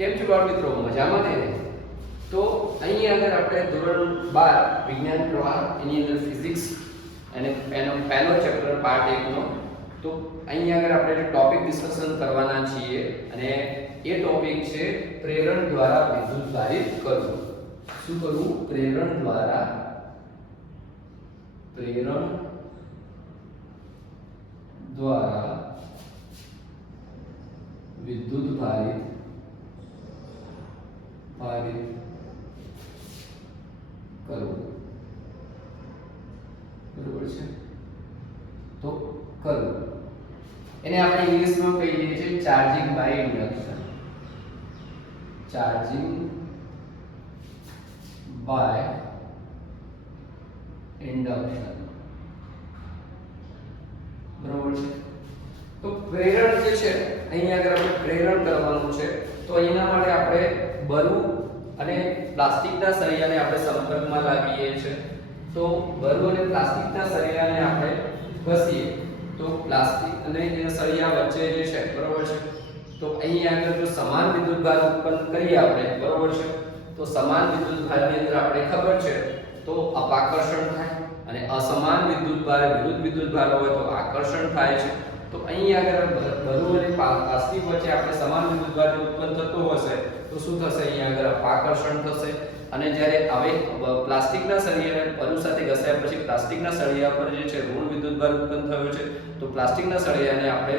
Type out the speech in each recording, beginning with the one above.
કેમ છો બાળ મિત્રો? મજામાં ને? તો અહીં આગળ આપણે ધોરણ 12 વિજ્ઞાન પ્રવાહ એની અંદર ફિઝિક્સ અને એનો પહેલો ચેપ્ટર પાર્ટ 1 નો તો અહીં આગળ આપણે ટોપિક ડિસ્કશન કરવાના છીએ અને એ ટોપિક છે પ્રેરણ દ્વારા વિદ્યુત ભારિત કરવું. શું કરવું? પ્રેરણ દ્વારા વિદ્યુત ભારિત કરવું. બરોબર છે? તો કરવું એને આપણે ઇંગ્લિશમાં કહીએ છીએ charging by induction. Charging by induction. બરોબર છે? તો પ્રેરણ જે છે અહીં આગળ આપણે પ્રેરણ કરવાનું છે તો એના માટે આપણે બરુ અને પ્લાસ્ટિકના સળિયાને આપણે સંપર્કમાં લાવીએ છીએ. તો બરુ અને પ્લાસ્ટિકના સળિયાને આપણે ઘસીએ તો પ્લાસ્ટિક અને એના સળિયા વચ્ચે જે છે બરોબર છે તો અહીં આગળ જો સમાન વિદ્યુતભાર ઉત્પન્ન કરીએ આપણે બરોબર છે તો સમાન વિદ્યુતભારની અંદર આપણે ખબર છે તો અપાકર્ષણ થાય અને અસમાન વિદ્યુતભાર વિદ્યુતભાર હોય તો આકર્ષણ થાય છે. તો અહીં આગળ બરુ અને પ્લાસ્ટિક વચ્ચે આપણે સમાન વિદ્યુતભાર ઉત્પન્ન થતો હશે તો શું થશે? અહીં આગળ આકર્ષણ થશે અને જ્યારે હવે પ્લાસ્ટિકના સળિયાને બરુ સાથે ઘસાયા પછી પ્લાસ્ટિકના સળિયા પર જે છે ઋણ વિદ્યુતભાર ઉત્પન્ન થયો છે તો પ્લાસ્ટિકના સળિયાને આપણે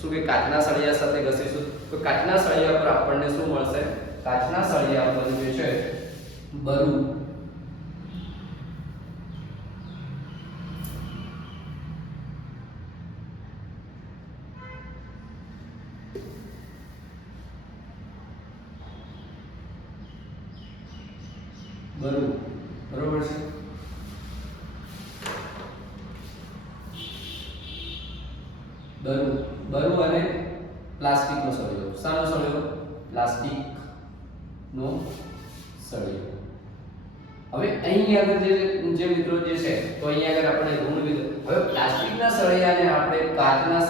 શું કે કાચના સળિયા સાથે ઘસીશું તો કાચના સળિયા પર આપણને શું મળશે? કાચના સળિયા પર જે છે બરુ બરોબર છે. બરુ અને પ્લાસ્ટિકનો સળિયો. શાનો સળિયો? પ્લાસ્ટિકનો સળિયો. હવે અહીં આગળ જે મિત્રો જે છે તો અહીં આગળ આપણે ઋણ વિદ્યુત હવે પ્લાસ્ટિકના સળિયાને આપણે કાચના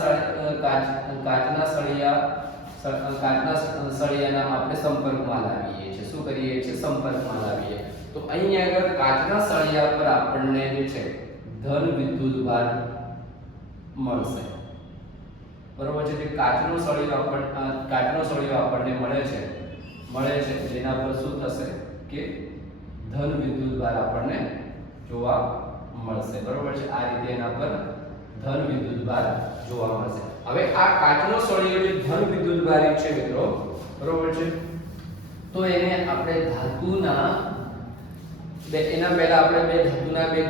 સળિયાના આપણે સંપર્કમાં લાવીએ છીએ. શું કરીએ છીએ? સંપર્કમાં લાવીએ તો અહીં આગળ કાચના સળિયા પર આપણને જે છે ધન વિદ્યુતભાર મળશે. બરોબર છે? કાચનો સળિયો આપણને મળે છે જેના પર શું થશે કે ધન વિદ્યુતભાર આપણને જોવા મળશે. બરોબર છે? આ રીતે એના પર ધન વિદ્યુતભાર જોવા મળશે. હવે આ કાચનો સળિયો જે ધન વિદ્યુતભારી છે મિત્રો બરોબર છે તો એને આપણે ધાતુના એના પહેલા આપણે બે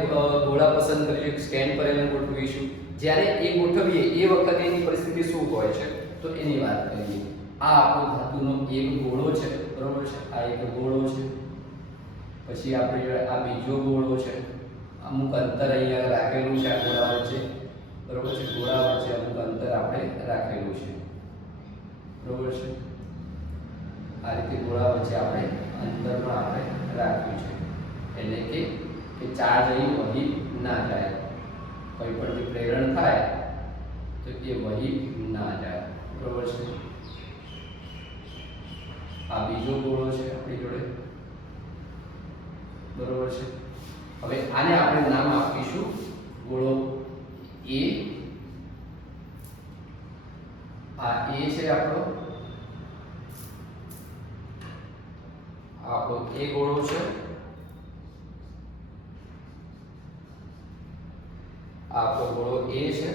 ગોળા પસંદ કરીએ સ્ટેન્ડ પર એને ગોઠવીશું. જ્યારે એ ગોઠવીએ એ વખતે એની પરિસ્થિતિ શું હોય છે તો એની વાત કરીએ. આ આપણો ધાતુનો એક ગોળો છે બરોબર છે. આ એક ગોળો છે પછી આપણી જોડે આ બીજો ગોળો છે. અમુક અંતર અહીંયા રાખેલું છે આ ગોળા વચ્ચે બરોબર છે. ગોળા વચ્ચે અમુક અંતર આપણે રાખેલું છે બરોબર છે. આ રીતે ગોળા વચ્ચે આપણે અંતર પણ આપણે રાખ્યું છે એટલે કે ચાર્જ અહીં વહી ના જાય. કોઈ પણ જે પ્રેરણ થાય તો એ વહી ના જાય. બરોબર છે? આ બીજો ગોળો છે આપણી જોડે બરોબર છે. હવે આને આપણે નામ આપીશું ગોળો A. આ A છે આપણો A ગોળો છે. આપણો ગોળો A છે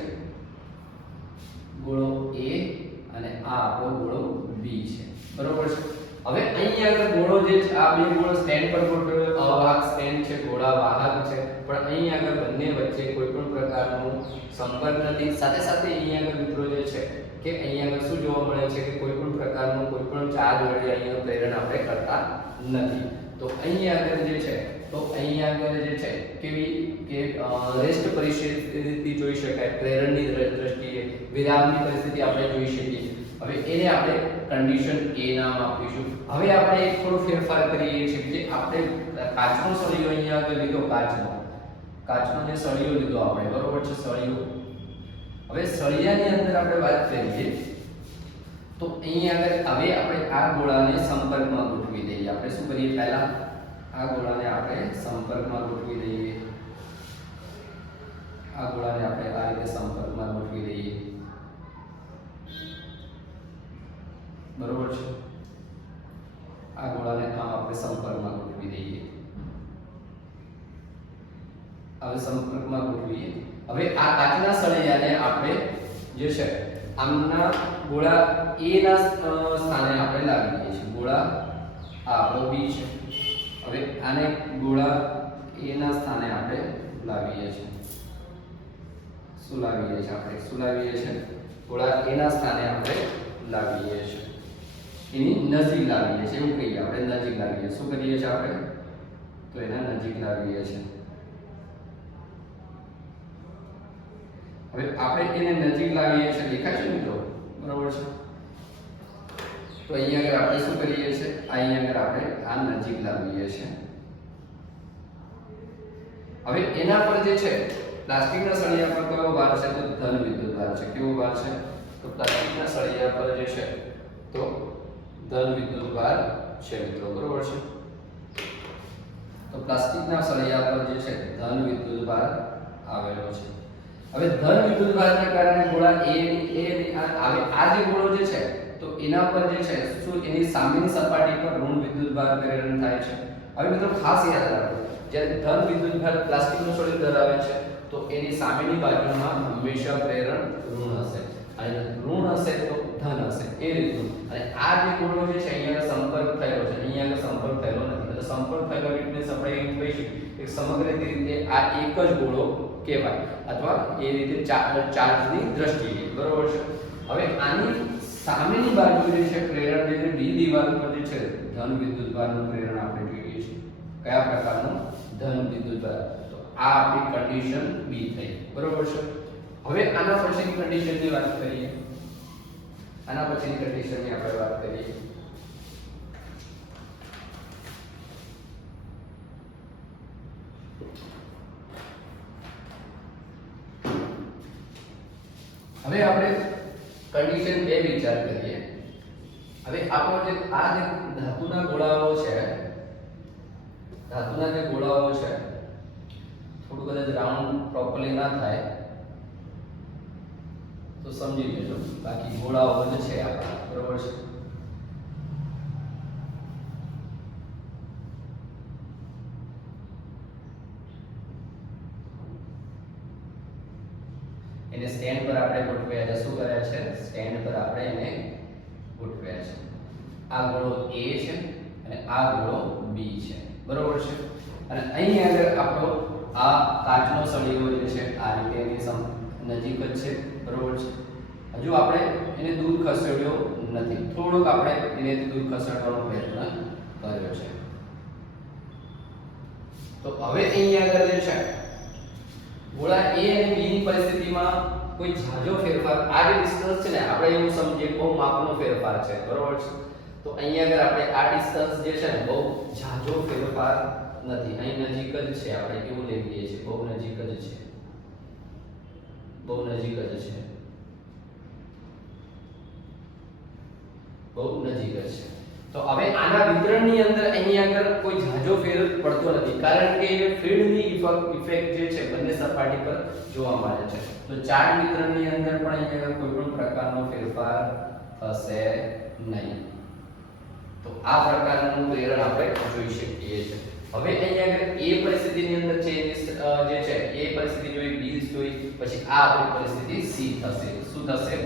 ગોળો A અને આ આપણો ગોળો B છે બરોબર છે. હવે અહીં આગળ ગોળો જે છે આ બે ગોળો સ્ટેન્ડ પર ગોઠવેલો અવાહક સ્ટેન્ડ છે ગોળા વાહક છે પણ અહીં આગળ બંને વચ્ચે કોઈ પણ પ્રકારનો સંપર્ક નથી. સાથે સાથે અહીં આગળ મિત્રો જે છે કે અહીં આગળ શું જોવા મળે છે કે કોઈ પણ પ્રકારનો કોઈ પણ ચાર્જ વડે અહીંયા પ્રેરણ આપણે કરતા નથી. તો અહીં આગળ જે છે તો અહીં આગળ જે છે કેવી કે રેસ્ટ પરિસ્થિતિ જોઈ શકાય. પ્રેરણની દ્રષ્ટિએ વિરામની પરિસ્થિતિ આપણે જોઈ શકીએ. હવે એને આપણે કન્ડિશન A નામ આપીશું. હવે આપણે એક થોડો ફેરફાર કરીએ છીએ કે આપણે કાચનો સળિયો અહીંયા આગળ લીધો કાચનો જે સળિયો લીધો આપણે બરોબર છે સળિયો. હવે સળિયાની અંદર આપણે વાત કરીએ તો અહીંયા આગળ હવે આપણે આ ગોળાને સંપર્કમાં ગોઠવી દઈએ. આપણે શું કરીએ, પહેલા આ ગોળાને આપણે સંપર્કમાં ગોઠવી દઈએ. આ ગોળાને આપણે આ રીતે સંપર્કમાં ગોઠવી દઈએ. બરોબર છે. આ ગોળાને આમ આપણે સંપર્કમાં ગોઠવી દઈએ. હવે સંપર્કમાં ગોઠવીએ. હવે આ કાચના સળિયાને આપણે જે છે આમના ગોળા A ના સ્થાને આપણે લાવી દઈએ છીએ. ગોળા આ આપણો B છે. હવે આને ગોળા A ના સ્થાને આપણે લાવીએ છીએ. શું લાવીએ છીએ આપણે? શું લાવીએ છીએ? ગોળા A ના સ્થાને આપણે લાવીએ છીએ. એની નજીક લાવીએ છીએ, એવું કહીએ આપણે. નજીક લાવીએ. શું કરીએ છીએ આપણે? તો એના નજીક લાવીએ છીએ. હવે આપણે એને નજીક લાવીએ છીએ, દેખાય છે મિત્રો? બરોબર છે. તો અહીંયા આગળ આપણે શું કરીએ છીએ? અહીંયા આગળ આપણે આ નજીક લાવીએ છીએ. હવે એના પર જે છે પ્લાસ્ટિકના સળિયા પર કયો ભાર છે? તો ધન વિદ્યુત ભાર છે. કેવો ભાર છે? તો પ્લાસ્ટિકના સળિયા પર જે છે તો ધન વિદ્યુત ભાર છે મિત્રો. બરોબર છે. તો પ્લાસ્ટિકના સળિયા પર જે છે ધન વિદ્યુત ભાર આવેલો છે. હવે ધન વિદ્યુત ભારને કારણે ગોળા આ જે ગોળો જે છે તો એના પર જે છે શું એની સામેની સપાટી પર ઋણ વિદ્યુત ભાર પ્રેરણ થાય છે. હવે મિત્રો ખાસ યાદ રાખો, જ્યારે ધન વિદ્યુત ભાર પ્લાસ્ટિકનું સળિયું ધરાવે છે તો એની સામેની બાજુમાં હંમેશા પ્રેરણ ઋણ હશે, અને ઋણ હશે તો ધન હશે, એ રીતનું. અને આ જે ગોળો જે છે અહીંયા સંપર્ક થયેલો છે, અહીંયા સંપર્ક થયેલો નથી. એટલે સંપર્ક થયેલો એટલે આપણે એમ કહીશું કે સમગ્ર રીતે આ એક જ ગોળો કહેવાય, અથવા એ રીતે ચાર્જની દ્રષ્ટિએ. બરોબર છે. હવે આની સામેની બાજુ જે છે પ્રેરણ જે B દિવાલ પર જે છે ધન વિદ્યુત ભારનું પ્રેરણ આપણે જોઈએ છીએ. કયા પ્રકારનું? ધન વિદ્યુત ભાર. તો આ આપણી કન્ડિશન B થઈ. બરોબર છે. હવે આના પછીની કન્ડિશનની વાત કરીએ. આના પછીની કન્ડિશનની આપણે વાત કરીએ. હવે આપણે કન્ડિશન 2 વિચાર કરીએ. હવે આપણો જે આ જે ધાતુના ગોળાઓ છે, ધાતુના જે ગોળાઓ છે થોડું કદાચ રાઉન્ડ પ્રોપરલી ના થાય તો સમજી લેજો, બાકી ગોળાઓ જ છે આપણા. બરોબર છે. એને સ્ટેન્ડ પર આપણે ગોઠવ્યા છે. શું કર્યા છે? સ્ટેન્ડ પર આપણે એને ગોઠવ્યા છે. આ ગોળો A છે અને આ ગોળો B છે. બરોબર છે. અને અહીં આગળ આપણો આ કાચનો સળિયો જે છે આ રીતે એની નજીક જ છે. બરોબર છે. હજુ આપણે એને દૂર ખસેડ્યો નથી, થોડોક આપણે એને દૂર ખસેડવાનો પ્રયત્ન કર્યો છે. તો હવે અહીં આગળ જે છે ગોળા A અને B ની પરિસ્થિતિમાં કોઈ ઝાઝો ફેરફાર, આ જે ડિસ્ટન્સ છે ને આપણે એવું સમજીએ બહુ માપનો ફેરફાર છે. બરોબર છે. તો અહીંયા આગળ આપણે આ ડિસ્ટન્સ જે છે ને બહુ ઝાઝો ફેરફાર નથી, અહીં નજીક જ છે. આપણે કેવું લઈ લઈએ છીએ? બહુ નજીક જ છે. બહુ નજીક જ છે. બહુ નજીક જ છે. તો હવે આના વિતરણની અંદર અહીંયા આગળ કોઈ ઝાઝો ફેર પડતો નથી, કારણ કે ફીલ્ડની ઇફેક્ટ જે છે બંને સપાટી પર જોવા મળે છે. તો ચાર્જ વિતરણની અંદર પણ અહીંયા આગળ કોઈ પણ પ્રકારનો ફેરફાર થશે નહીં. તો આ પ્રકારનું પ્રેરણ આપણે જોઈ શકીએ છીએ. હવે અહીંયા આગળ એ પરિસ્થિતિની અંદર છે જે છે એ પરિસ્થિતિ જોઈ, B જોઈ, પછી આ આપણી પરિસ્થિતિ C થશે. શું થશે?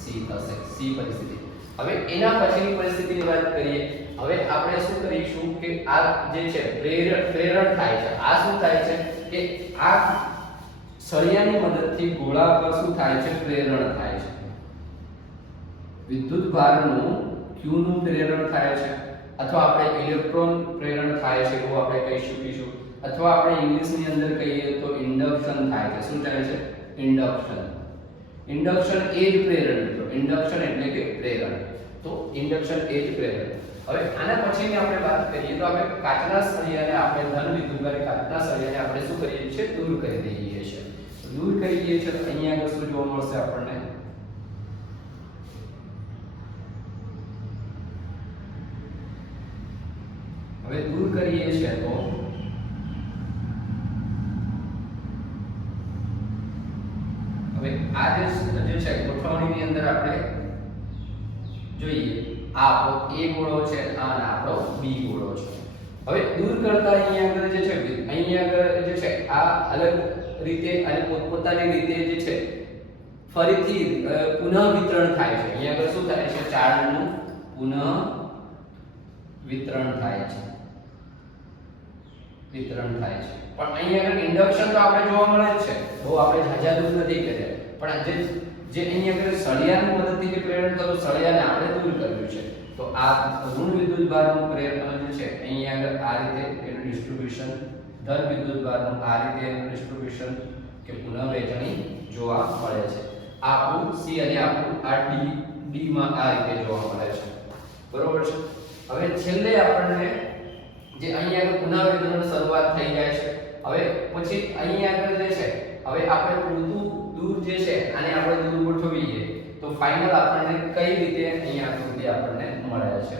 C થશે. C પરિસ્થિતિ. હવે એના પછીની પરિસ્થિતિની વાત કરીએ. હવે આપણે શું કરીશું કે આ જે છે પ્રેરણ થાય છે. આ શું થાય છે કે આ સળિયાની મદદથી ગોળા પર શું થાય છે? પ્રેરણ થાય છે. વિદ્યુત ભારનું Q નું પ્રેરણ થાય છે, અથવા આપણે ઇલેક્ટ્રોન પ્રેરણ થાય છે એવું આપણે કહી શકીશું, અથવા આપણે ઇંગ્લિશની અંદર કહીએ તો ઇન્ડક્શન થાય છે. શું થાય છે? ઇન્ડક્શન. ઇન્ડક્શન એ જ પ્રેરણ મિત્રો. ઇન્ડક્શન એટલે કે પ્રેરણ. તો ઇન્ડક્શન એ જ પ્રેરણ. હવે આના પછીની આપણે વાત કરીએ તો આપણે કાચના સળિયાને આપણે ધન વિદ્યુતભારી કાચના સળિયાને આપણે શું કરીએ છીએ? દૂર કરી દઈએ છીએ. દૂર કરી દઈએ છીએ તો અહીંયા આગળ શું જોવા મળશે આપણને? હવે દૂર કરીએ છીએ તો હવે આ જે છે ગોઠવણીની અંદર આપણે જોઈએ આ આપણો A ગોળો છે અને આપણો B ગોળો છે. હવે દૂર કરતા અહીંયા આગળ જે છે અહીંયા આગળ જે છે આ અલગ રીતે અને પોતપોતાની રીતે જે છે ફરીથી પુનઃ વિતરણ થાય છે. અહીંયા આગળ શું થાય છે? ચાર્જનું પુનઃ વિતરણ થાય છે. પણ અહીંયા આગળ ઇન્ડક્શન તો આપણે જોવા મળે જ છે, બહુ આપણે ઝાઝા દૂર નથી કર્યા, પણ જે અહીંયા આગળ સળિયાની મદદથી જે પ્રેરણ થતું સળિયાને આપણે દૂર કર્યું છે. તો આ ઋણ વિદ્યુતભારનું પ્રેરણ જે છે અહીંયા આગળ આ રીતે એનું ડિસ્ટ્રીબ્યુશન, ધન વિદ્યુતભારનું આ રીતે એનું ડિસ્ટ્રીબ્યુશન કે પુનઃવહેંચણી જોવા મળે છે. આ આપણું C અને આપણું આ D માં આ રીતે જોવા મળે છે. બરોબર છે. હવે છેલ્લે આપણને જે અહીંયા આગળ પુનઃવિતરણ શરૂઆત થઈ જાય છે. હવે પછી અહીંયા આગળ જે છે હવે આપણે પૂરતું દૂર જે છે આને આપણે દૂર ગોઠવીએ તો ફાઇનલ આપણને કઈ રીતે અહીંયા આકૃતિ આપણને મળે છે.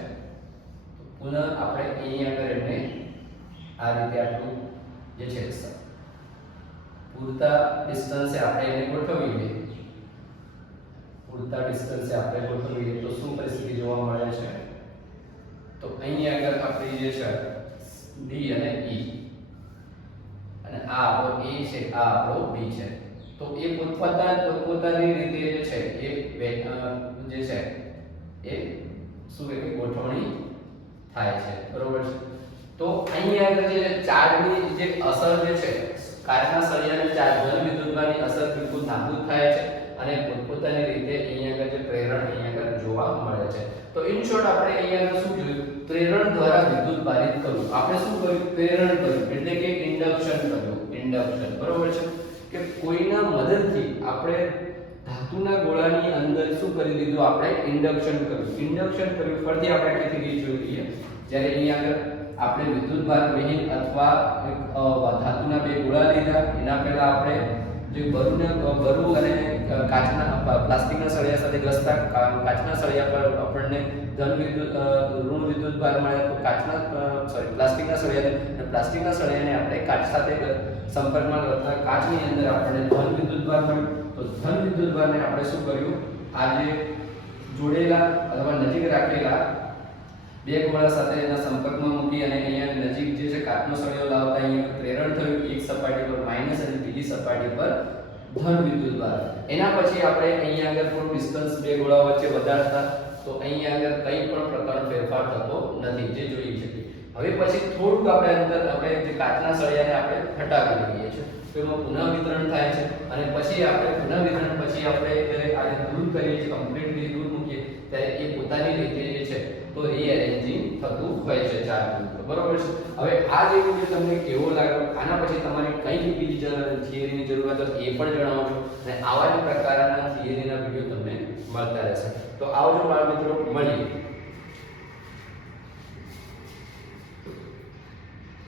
તો પુનઃ આપણે અહીંયા આગળ એને આ રીતે આપણું જે છે પૂરતા ડિસ્ટન્સે આપણે એને ગોઠવીએ તો શું પરિસ્થિતિ જોવા મળે છે? તો અહીંયા આગળ આપણી જે છે D અને E અને આ આપણો A છે, આ આપણો B છે. તો એ પોતપોતાની રીતે જે છે એ શું કે ગોઠવણી થાય છે. બરોબર છે. તો અહીંયા આગળ જે ચાર્જની જે અસર જે છે કાચના સળિયાના ચાર્જ ધન વિદ્યુતભારની અસર બિલકુલ નાબૂદ થાય છે અને પોતપોતાની રીતે અહીંયા આગળ જે પ્રેરણ અહીંયા આગળ જોવા મળે છે. તો ઇન શોર્ટ આપણે અહીંયા આગળ શું જોયું? પ્રેરણ દ્વારા વિદ્યુત પારિત કરવું. આપણે શું કર્યું? પ્રેરણ કર્યું એટલે કે ઇન્ડક્શન કર્યું. બરોબર છે કે કોઈના મદદથી આપણે ધાતુના ગોળાની અંદર શું કરી દીધું? આપણે ઇન્ડક્શન કર્યું. ફરીથી આપણે આખી રીત જોઈએ. જ્યારે અહીંયા આગળ આપણે વિદ્યુતભાર વિહીન અથવા ધાતુના બે ગોળા લીધા. એના પહેલા આપણે જે બરુ અને કાચના પ્લાસ્ટિકના સળિયા સાથે ઘસતા કાચના સળિયા પર આપણને ઋણ વિદ્યુતભાર મળે. તો પ્લાસ્ટિકના સળિયાને આપણે કાચ સાથે સંપર્કમાં કરતા કાચની અંદર આપણને ધન વિદ્યુતભાર મળ્યો. તો ધન વિદ્યુતભારને આપણે શું કર્યું? આ જે જોડેલા અથવા નજીક રાખેલા બે ગોળા સાથે એના સંપર્કમાં મૂકી અને અહીંયા નજીક જે છે કાચનો સળિયો લાવતા અહીંયા પ્રેરણ થયું. એક સપાટી પર માઈનસ અને બીજી સપાટી પર ધન વિદ્યુતભાર. એના પછી આપણે અહીંયા આગળ થોડું ડિસ્ટન્સ બે ગોળા વચ્ચે વધારતા તો અહીંયા આગળ કંઈ પણ પ્રકારનો ફેરફાર થતો નથી, જે જોઈ શકીએ. હવે પછી થોડુંક આપણે અંતર આપણે જે કાચના સળિયાને આપણે હટાવી દઈએ છીએ તો એમાં પુનઃ વિતરણ થાય છે અને પછી આપણે પુનઃ વિતરણ પછી આપણે જ્યારે આ દૂર કરીએ છીએ, કમ્પ્લીટલી દૂર મૂકીએ ત્યારે એ પોતાની રીતે જે છે તો રીઅરેન્જિંગ થતું હોય છે ચાર્જ. બરોબર છે. હવે આ જે વિડિયો તમને કેવો લાગ્યો, આના પછી તમારે કઈ બીજી થિયરીની જરૂર હોય તો એ પણ જણાવજો અને આવા જ પ્રકારના થિયરીના વિડિયો તમને મળતા રહેશે. તો આવજો બાળ મિત્રો, મળીએ.